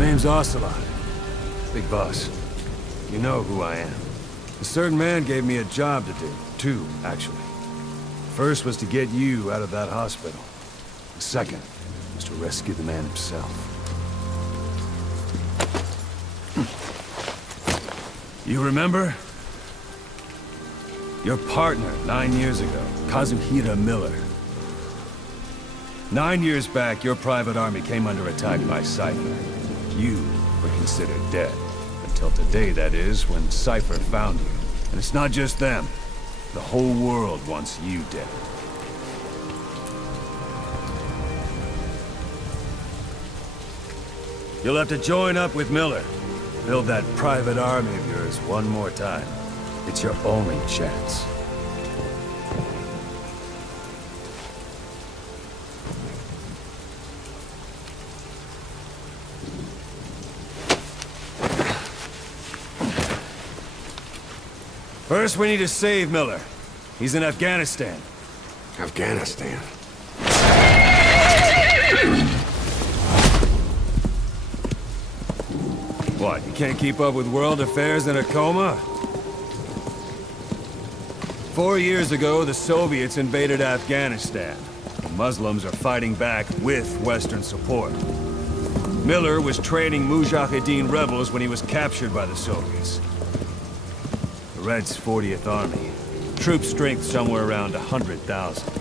name's Ocelot. Big boss. You know who I am. A certain man gave me a job to do. Two, actually. First was to get you out of that hospital. The second was to rescue the man himself. You remember? Your partner, 9 years ago, Kazuhira Miller. 9 years back, your private army came under attack by Cypher. You were considered dead. Until today, that is, when Cypher found you. And it's not just them. The whole world wants you dead. You'll have to join up with Miller. Build that private army of yours one more time. It's your only chance. First, we need to save Miller. He's in Afghanistan. Afghanistan? What, you can't keep up with world affairs in a coma? 4 years ago, the Soviets invaded Afghanistan. The Muslims are fighting back with Western support. Miller was training Mujahideen rebels when he was captured by the Soviets. The Reds' 40th Army. Troop strength somewhere around 100,000.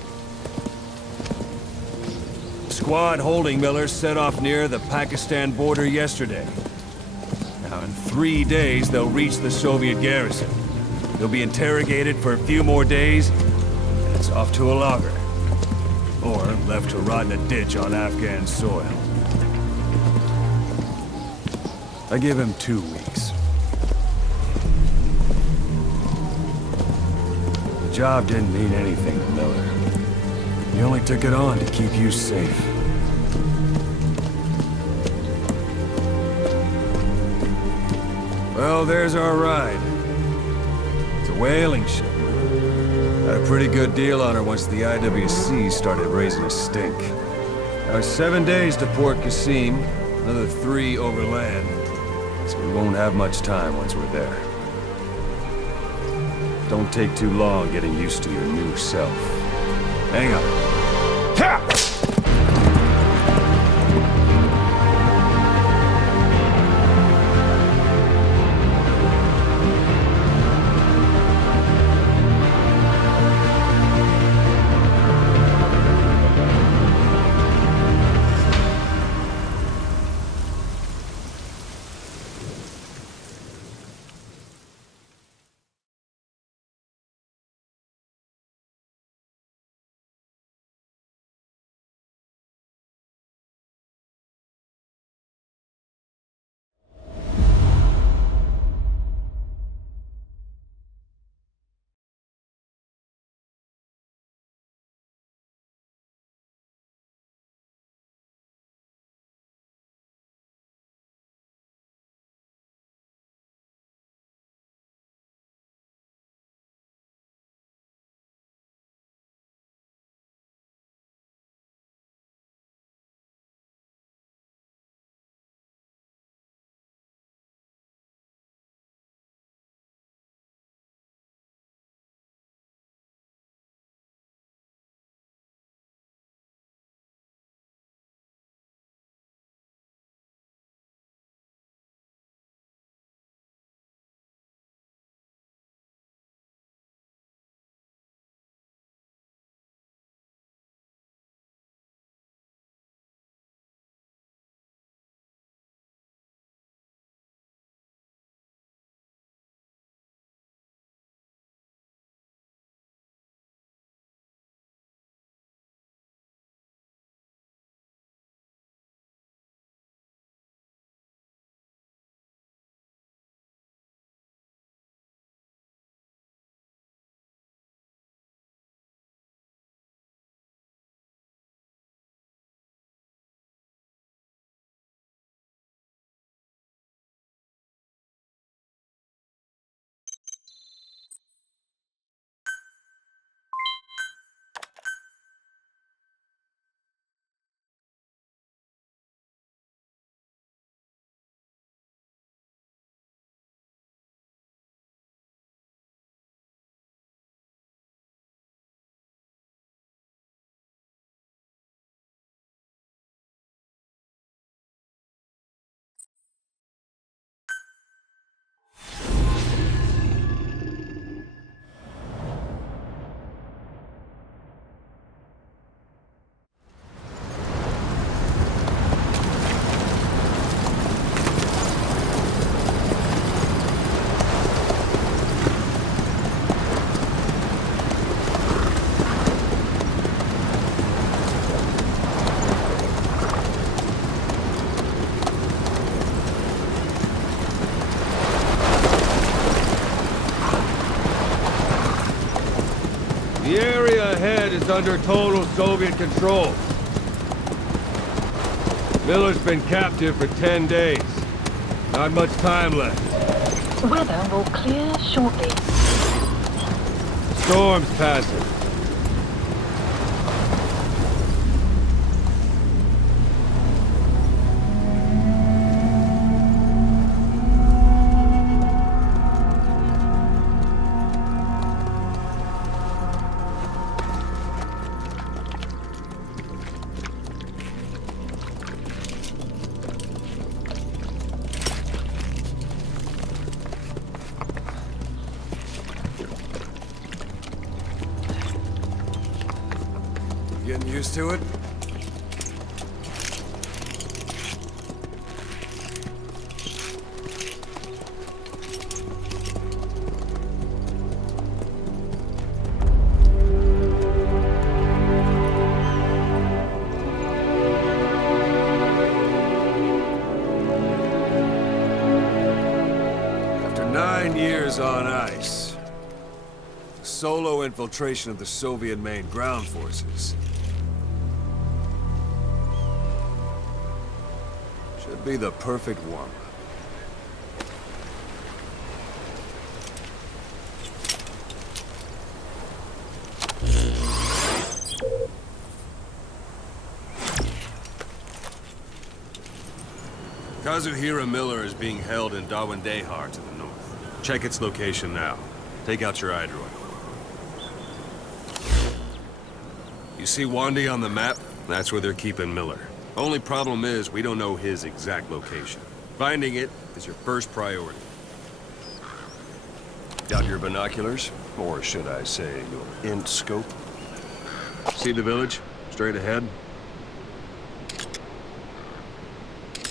The squad holding Miller set off near the Pakistan border yesterday. Now, in 3 days, they'll reach the Soviet garrison. They'll be interrogated for a few more days, and it's off to a lager. Or left to rot in a ditch on Afghan soil. I give him 2 weeks. The job didn't mean anything to Miller. He only took it on to keep you safe. Well, there's our ride. It's a whaling ship. Had a pretty good deal on her once the IWC started raising a stink. Now it's 7 days to Port Qasim, another 3 overland. So we won't have much time once we're there. Don't take too long getting used to your new self. Hang on. Ha! is under total Soviet control. Miller's been captive for 10 days. Not much time left. Weather will clear shortly. Storm's passing. Getting used to it? After 9 years on ice, solo infiltration of the Soviet main ground forces should be the perfect warm-up. Kazuhira Miller is being held in Dawandehar to the north. Check its location now. Take out your iDroid. You see Wandy on the map? That's where they're keeping Miller. Only problem is, we don't know his exact location. Finding it is your first priority. Got your binoculars? Or should I say, your int scope? See the village? Straight ahead?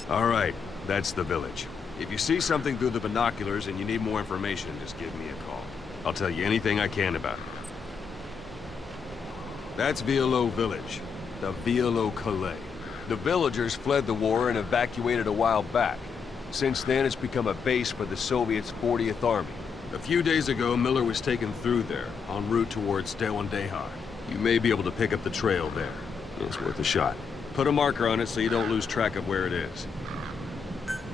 All right, that's the village. If you see something through the binoculars and you need more information, just give me a call. I'll tell you anything I can about it. That's Violo Village, the Violo Calais. The villagers fled the war and evacuated a while back. Since then, it's become a base for the Soviets' 40th Army. A few days ago, Miller was taken through there, en route towards Dawandehar. You may be able to pick up the trail there. It's worth a shot. Put a marker on it so you don't lose track of where it is.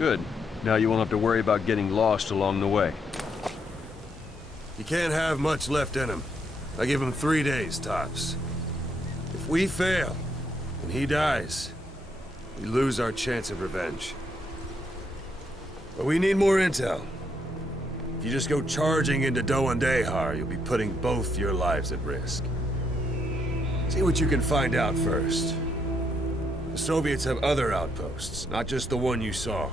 Good. Now you won't have to worry about getting lost along the way. He can't have much left in him. I give him 3 days, tops. If we fail, and he dies, we lose our chance of revenge. But we need more intel. If you just go charging into Dawandehar, you'll be putting both your lives at risk. See what you can find out first. The Soviets have other outposts, not just the one you saw.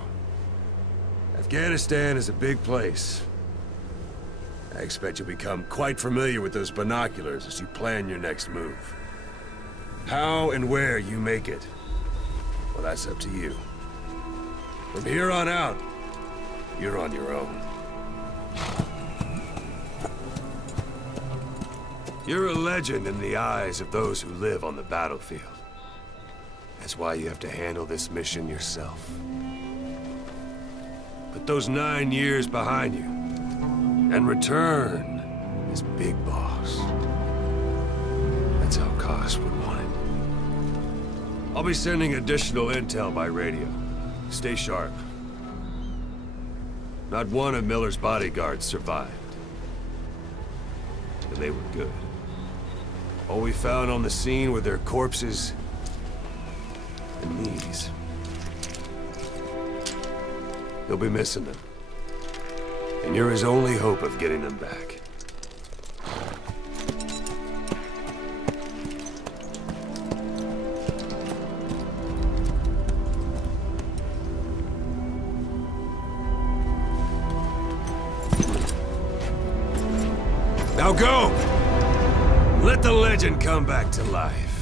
Afghanistan is a big place. I expect you'll become quite familiar with those binoculars as you plan your next move. How and where you make it, well, that's up to you. From here on out, you're on your own. You're a legend in the eyes of those who live on the battlefield. That's why you have to handle this mission yourself. Put those 9 years behind you, and return as Big Boss. That's how Koss would want it. I'll be sending additional intel by radio. Stay sharp. Not one of Miller's bodyguards survived. And they were good. All we found on the scene were their corpses and knees. You'll be missing them. And you're his only hope of getting them back. Now go! Let the legend come back to life.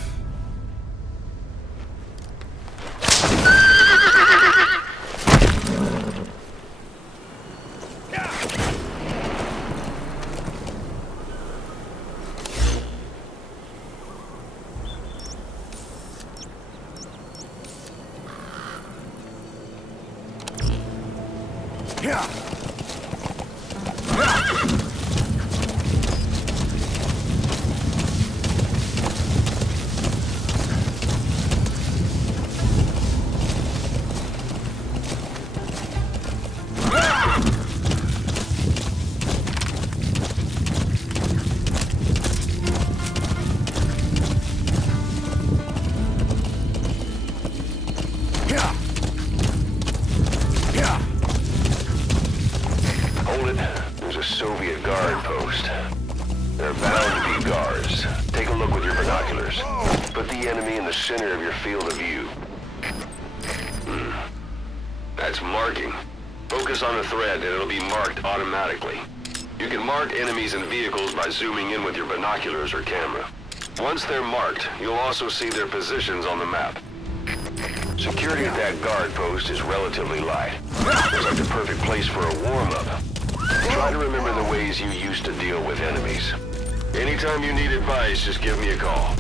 center of your field of view. That's marking. Focus on a thread and it'll be marked automatically. You can mark enemies and vehicles by zooming in with your binoculars or camera. Once they're marked, you'll also see their positions on the map. Security at that guard post is relatively light. It's like the perfect place for a warm-up. Try to remember the ways you used to deal with enemies. Anytime you need advice, just give me a call.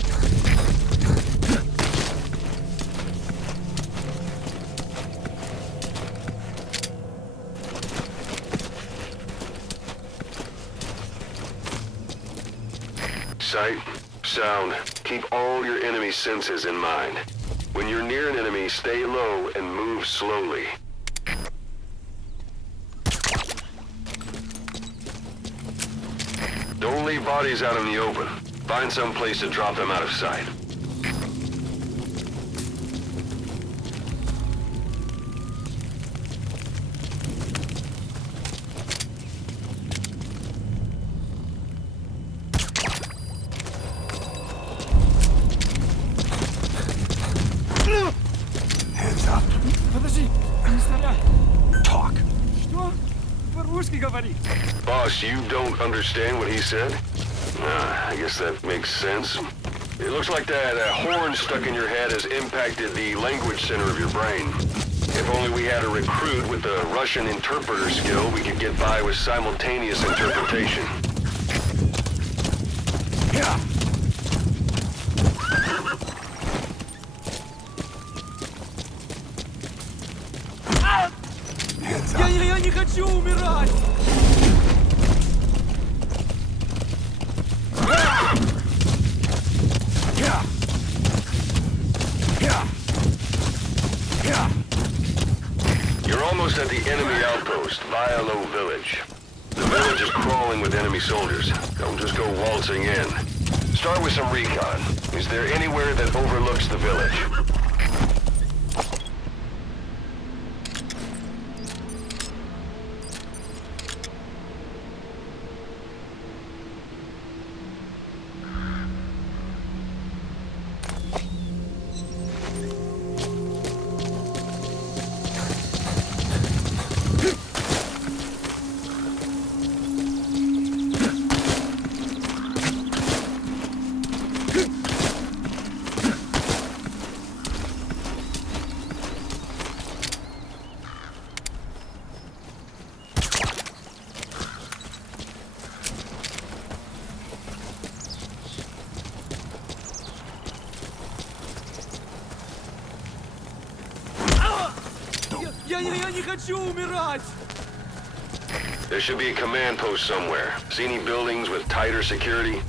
Sight, sound, keep all your enemy senses in mind. When you're near an enemy, stay low and move slowly. Don't leave bodies out in the open. Find some place to drop them out of sight. Hands up. Подожди, не стреляй. Talk. Что? По-русски говори. Boss, you don't understand what he said? I guess that makes sense. It looks like that horn stuck in your head has impacted the language center of your brain. If only we had a recruit with the Russian interpreter skill, we could get by with simultaneous interpretation. Yeah. Hands up. Я не хочу умирать! Yeah. Yeah. Yeah. You're almost at the enemy outpost, Vialo Village. The village is crawling with enemy soldiers. Don't just go waltzing in. Start with some recon. Is there anywhere that overlooks the village? Я не хочу умирать! There should be a command post somewhere. See any buildings with tighter security?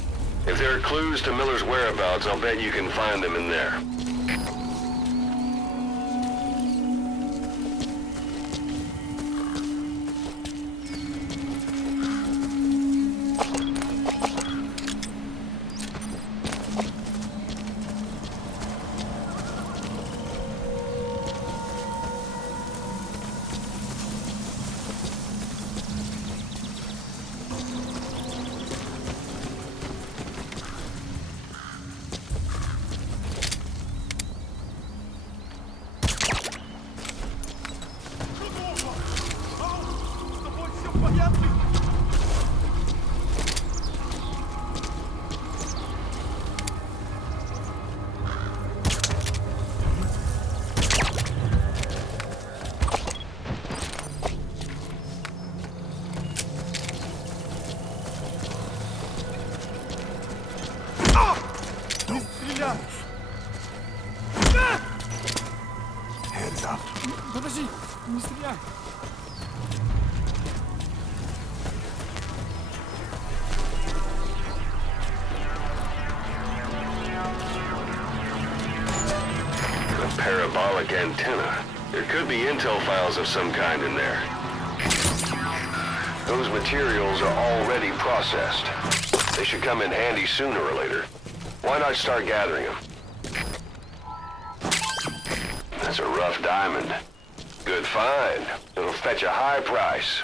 If there are clues to Miller's whereabouts, I'll bet you can find them in there. Hands up. Подожди, не стреляй! A parabolic antenna. There could be intel files of some kind in there. Those materials are already processed. They should come in handy sooner or later. Why not start gathering them? That's a rough diamond. Good find. It'll fetch a high price.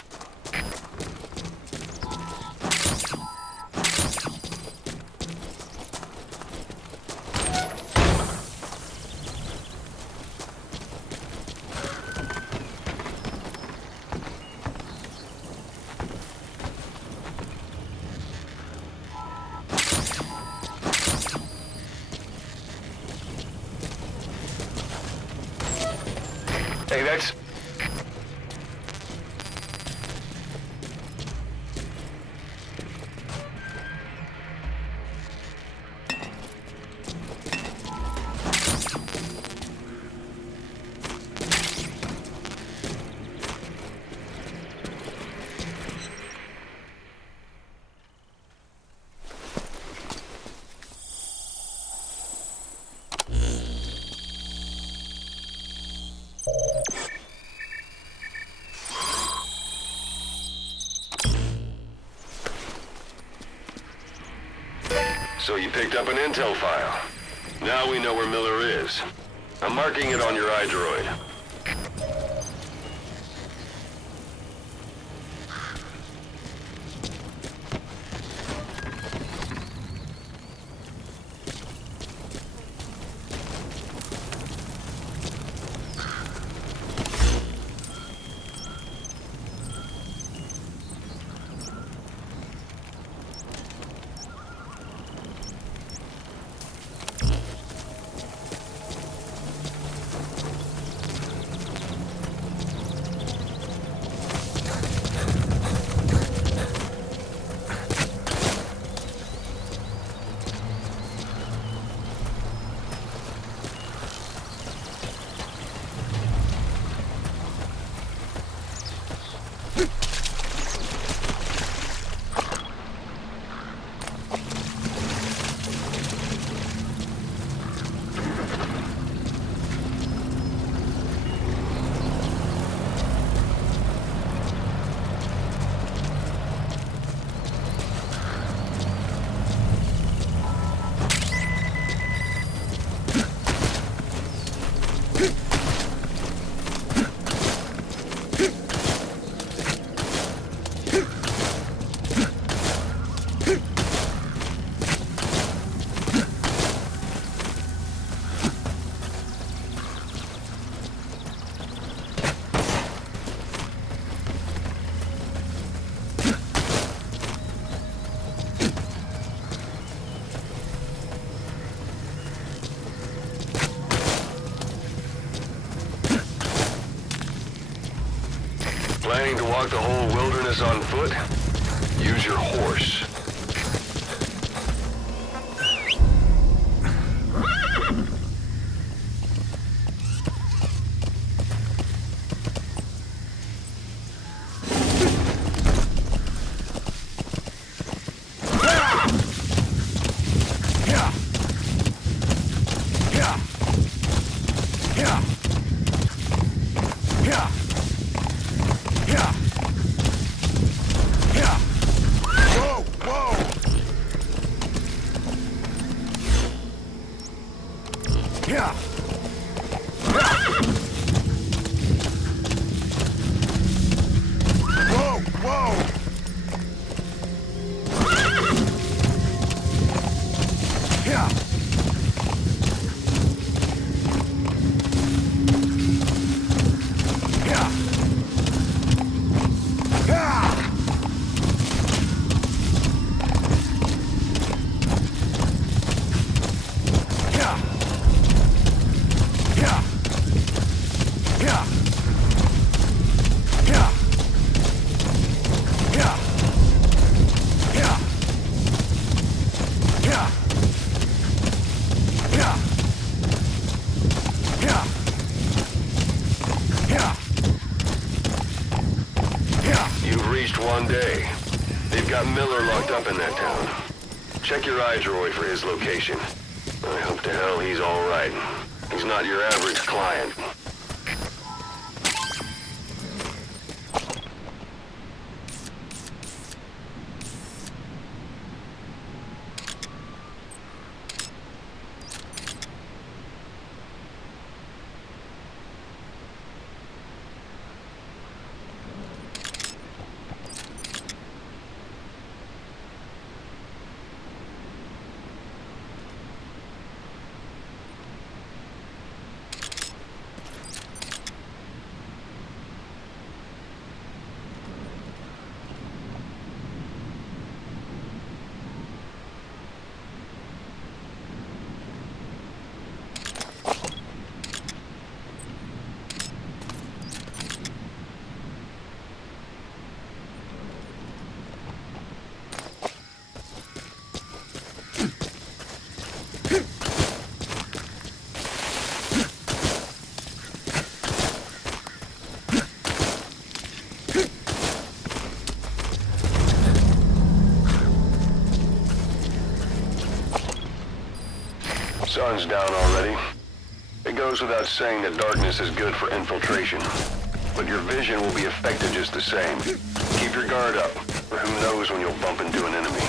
Hey, that's... So you picked up an intel file. Now we know where Miller is. I'm marking it on your iDroid. Planning to walk the whole wilderness on foot? Use your horse. One day. They've got Miller locked up in that town. Check your iDroid for his location. I hope to hell he's all right. He's not your average client. sun's down already. It goes without saying that darkness is good for infiltration. But your vision will be affected just the same. Keep your guard up, or who knows when you'll bump into an enemy.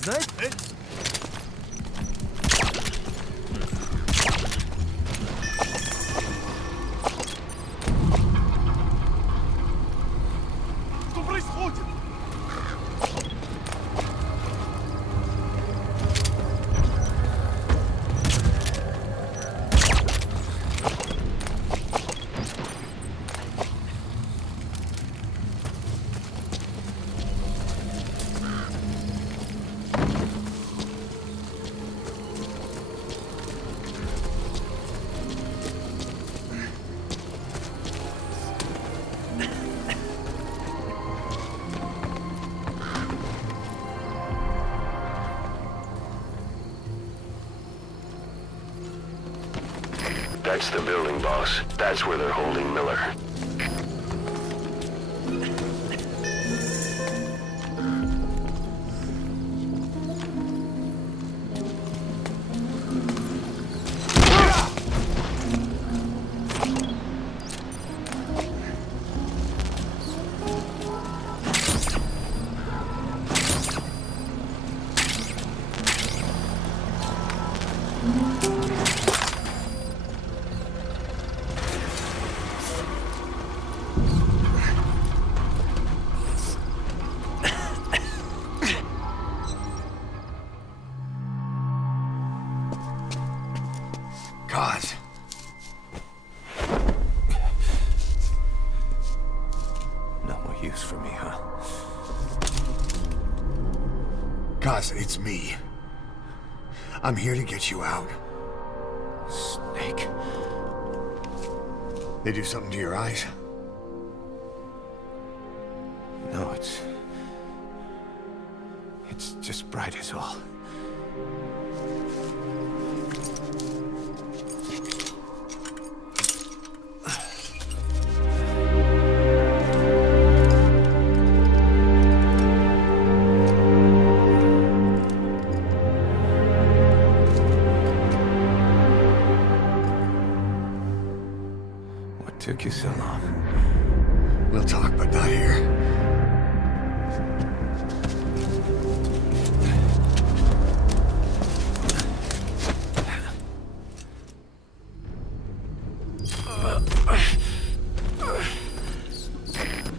Знаете? Что происходит? That's the building, boss. That's where they're holding Miller. God. No more use for me, huh? Cause it's me. I'm here to get you out. Snake. They do something to your eyes? No, it's just bright as all. What took you so long? We'll talk, but not here.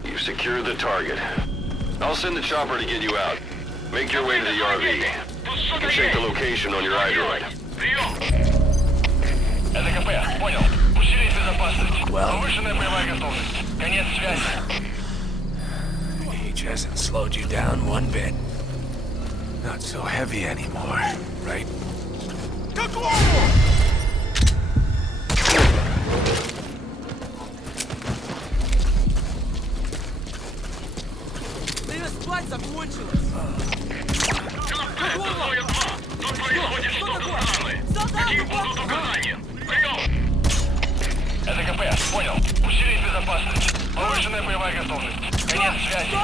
You've secured the target. I'll send the chopper to get you out. Make your way to the RV. You can check the location on your iDroid. Это КП, понял. Усилить безопасность. Повышенная боевая готовность. Конец связи. Age hasn't slowed you down one bit. Not so heavy anymore, right? ТПП, Зоя 2. Тут происходит что-то странное. Какие будут указания? Прием! ТПП, понял. Усилить безопасность. Повышенная боевая готовность. Конец связи.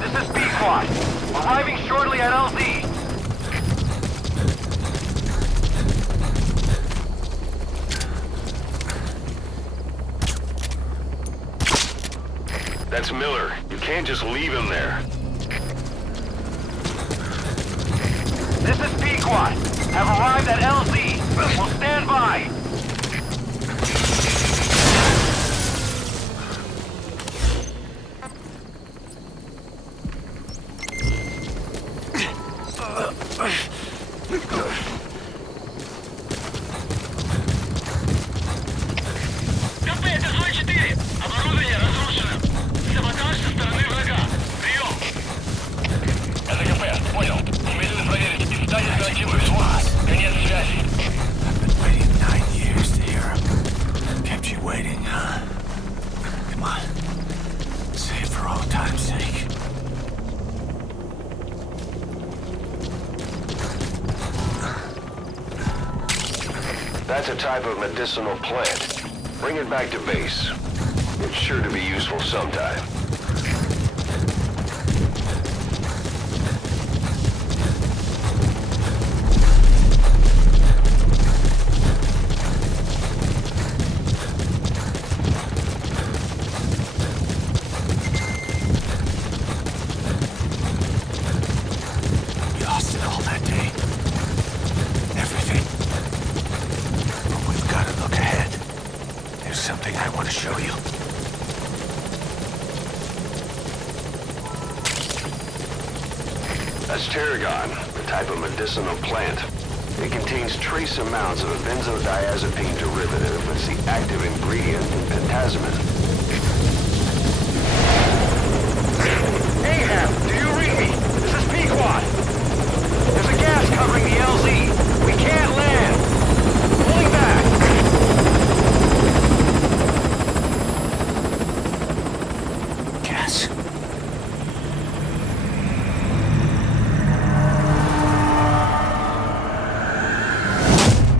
This is B-Squad. Arriving shortly at LZ. That's Miller. You can't just leave him there. This is P-Squad. Have arrived at LZ. We'll stand by. КП, это Зоя 4. Оборудование разрушено. Саботаж со стороны врага. Прием. Это КП, понял. Немедленно проверить. Испытание гарантирует. Конец связи. I've been waiting 9 years to hear him. Kept you waiting, huh? Come on. Say it for old time's sake. That's a type of medicinal plant. Bring it back to base. It's sure to be useful sometime. We lost it all that day. Everything. But we've got to look ahead. There's something I want to show you. That's tarragon, a type of medicinal plant. It contains trace amounts of a benzodiazepine derivative that's the active ingredient in pentasmin. Ahab, do you read me? This is Pequod. There's a gas covering the LZ. We can't land. Pulling back. Gas.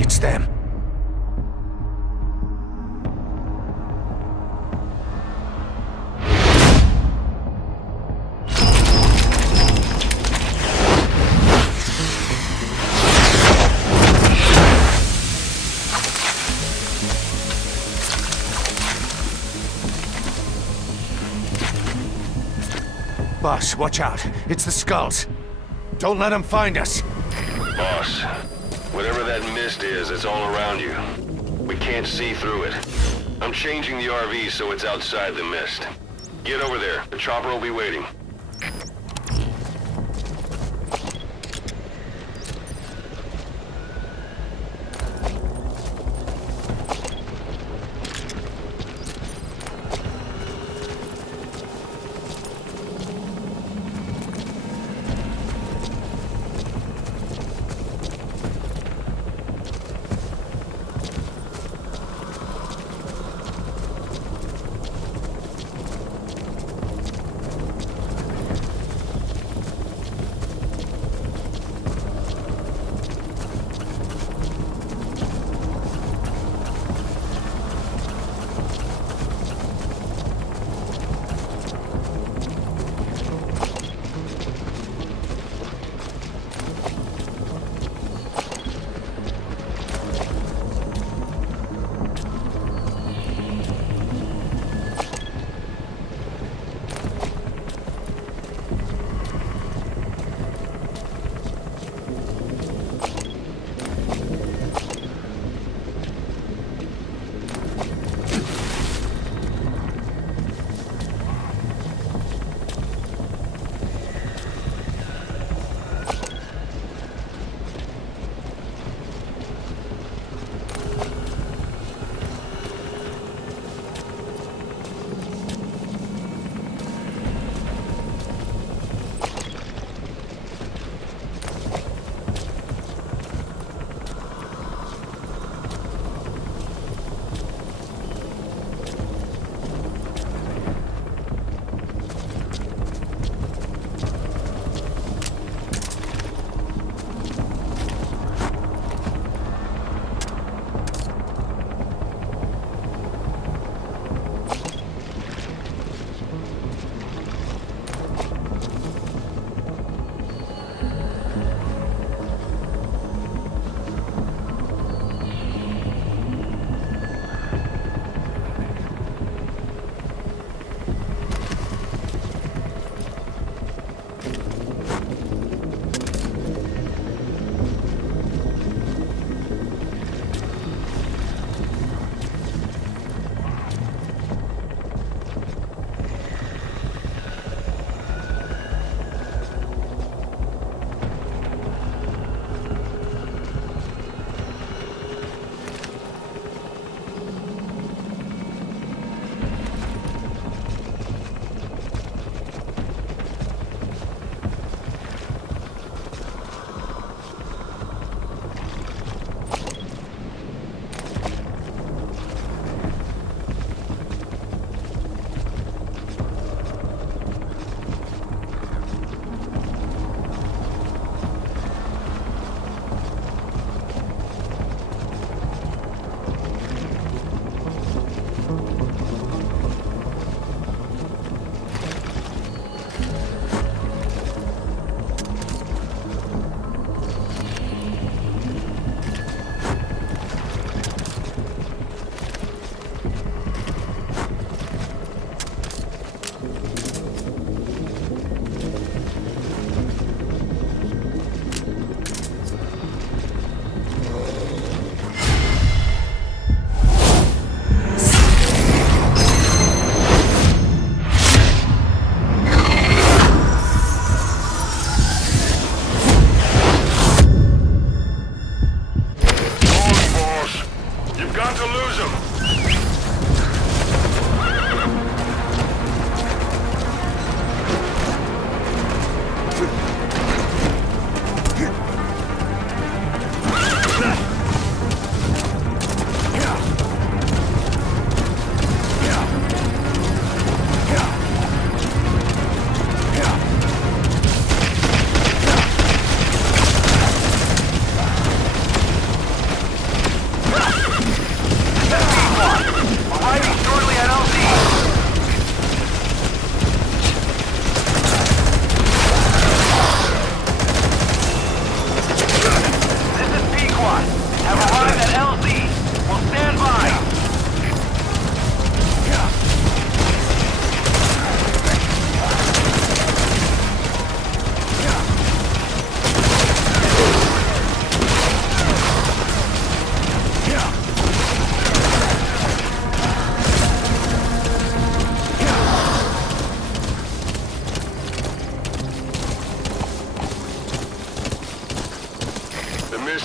It's them. Boss, watch out. It's the skulls. Don't let them find us. Boss, whatever that mist is, it's all around you. We can't see through it. I'm changing the RV so it's outside the mist. Get over there. The chopper will be waiting.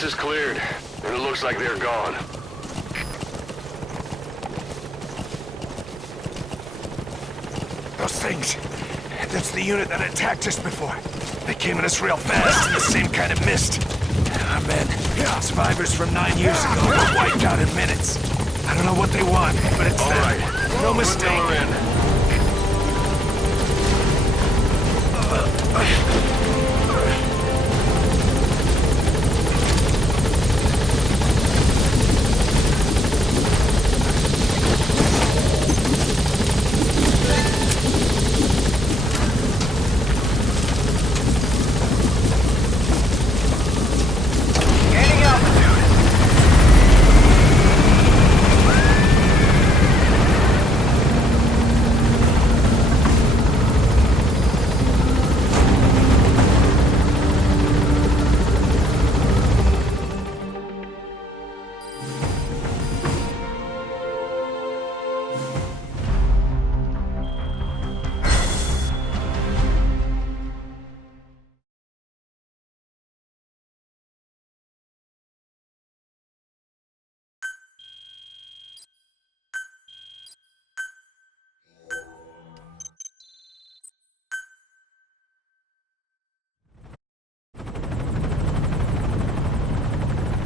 Coast is cleared, and it looks like they're gone. Those things. That's the unit that attacked us before. They came at us real fast in the same kind of mist. Our men, survivors from 9 years ago, were wiped out in minutes. I don't know what they want, but it's All them. right. No Put mistake. Miller in.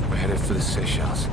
We're headed for the Seychelles.